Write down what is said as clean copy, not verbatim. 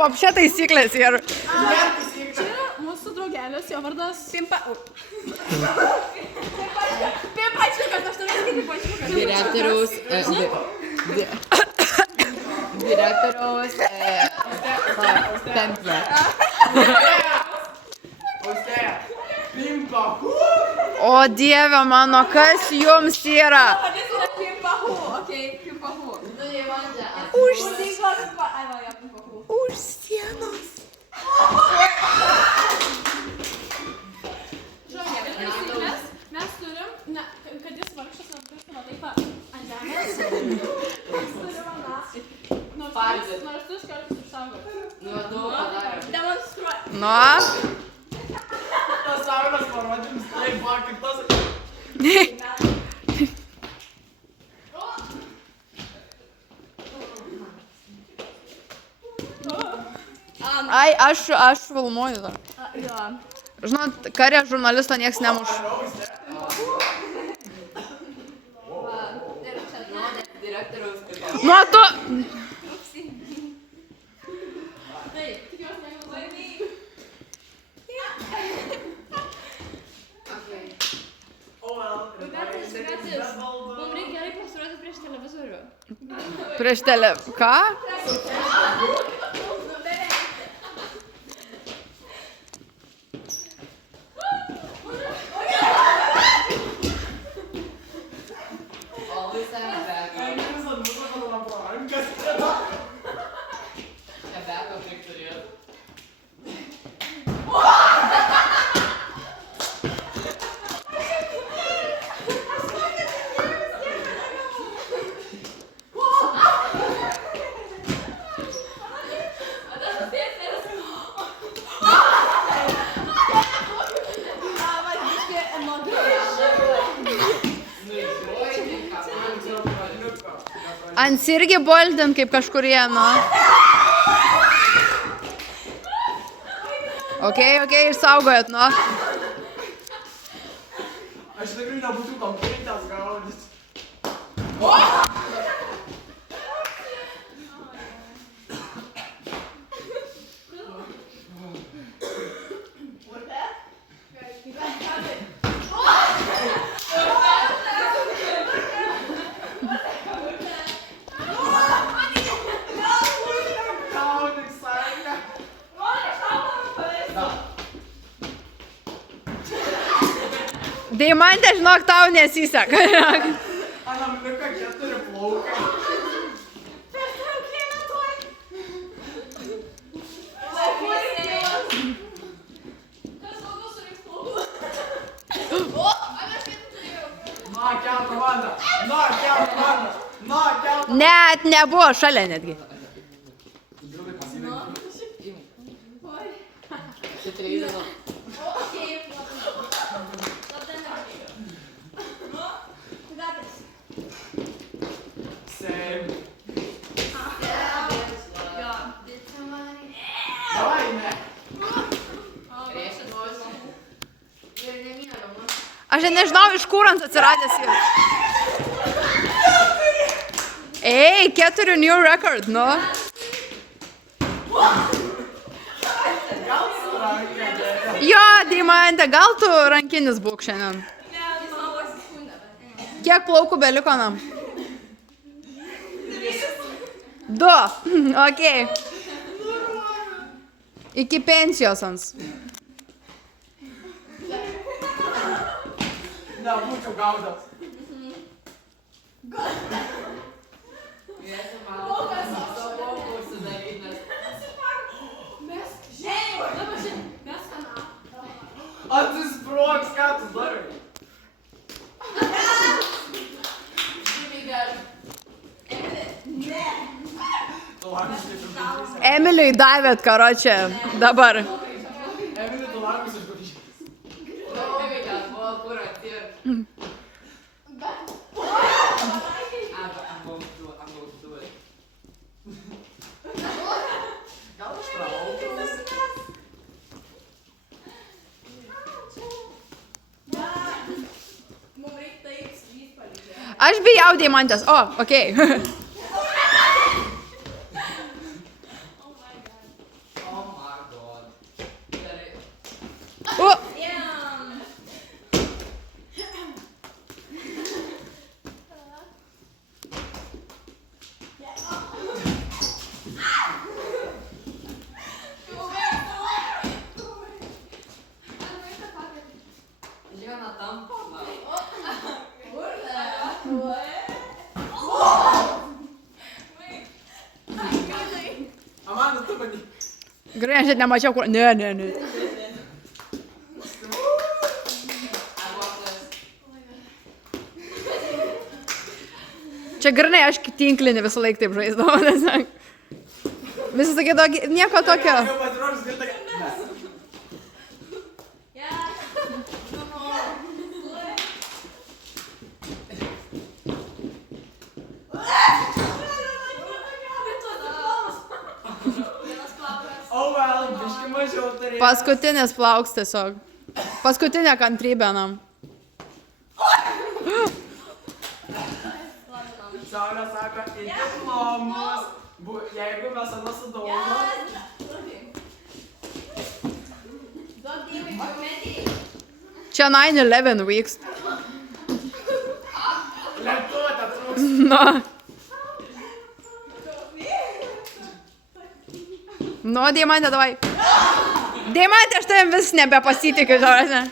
vapšė taisyklės ir... Čia mūsų draugelis, jo vardas Pimpa... Pimpačiukas, aš turiu sakyti Pimpačiukas. Direktoriaus templė. O dieve mano, kas jums yra? Vadis yra Pimpahu, okei, Pimpahu. Už sienos. Mes turim, kad jis vargšas neturėtų taip ant žemės. Mes turim nors tu kartus išsaugoti. Demonstruoti. Nu. Tas saulės parodyms, tai buvo kaip tas... Ai, aš filmuoju dar. Jo. Žinot, kare žurnalisto nieks nemuš. Direktoriaus Nu, tu... Mums reikia gerai pasirodyti prieš televizorių. Prieš tele... Ką? always have a backup. A backup picture, yeah. Ant irgi boldint kaip kažkurie, nu. Okei, išsaugojot, nu. Aš tikrai nebūtų tam keitęs gaudys. Deimantė, žinok, tau nesiseka. Anam liko 4 plaukai. Net nebuvo šalia netgi. Aš nežinau, iš kur ant atsiradęs yra. Ei, 4 new record, nu. Jo, Deimantė, gal tu rankinis būk šiandien? Kiek plaukų beliko nam? 2, okei. Iki pensijos ans. Nebūčiau gaudęs. Atsisproks, ką tu darai? Emiliui davėt, karočią, dabar. Emilį, tu langus išpavyzdžiai. Aš bijau Deimantės. O, okei. Gerai, aš net nemačiau, kur... Ne. Čia grinai, aš tinklinį visą laiką taip žaisdavau, tiesiog. Visi sakė, nieko tokio. Jau pasirodys, ir tokia... Ne. Oh well, biški mažiau turėjau. Paskutinis plauks tiesiog. Paskutinė kantrybė nam. Saulė sako, į diplomus. Jeigu mes tada sudaužom. Čia 9/11 vyks. Lėktuvą trūks. Nu. Nu, Deimantė, davai. Deimantė, aš tavim vis nebepasitikiu, žodžiu.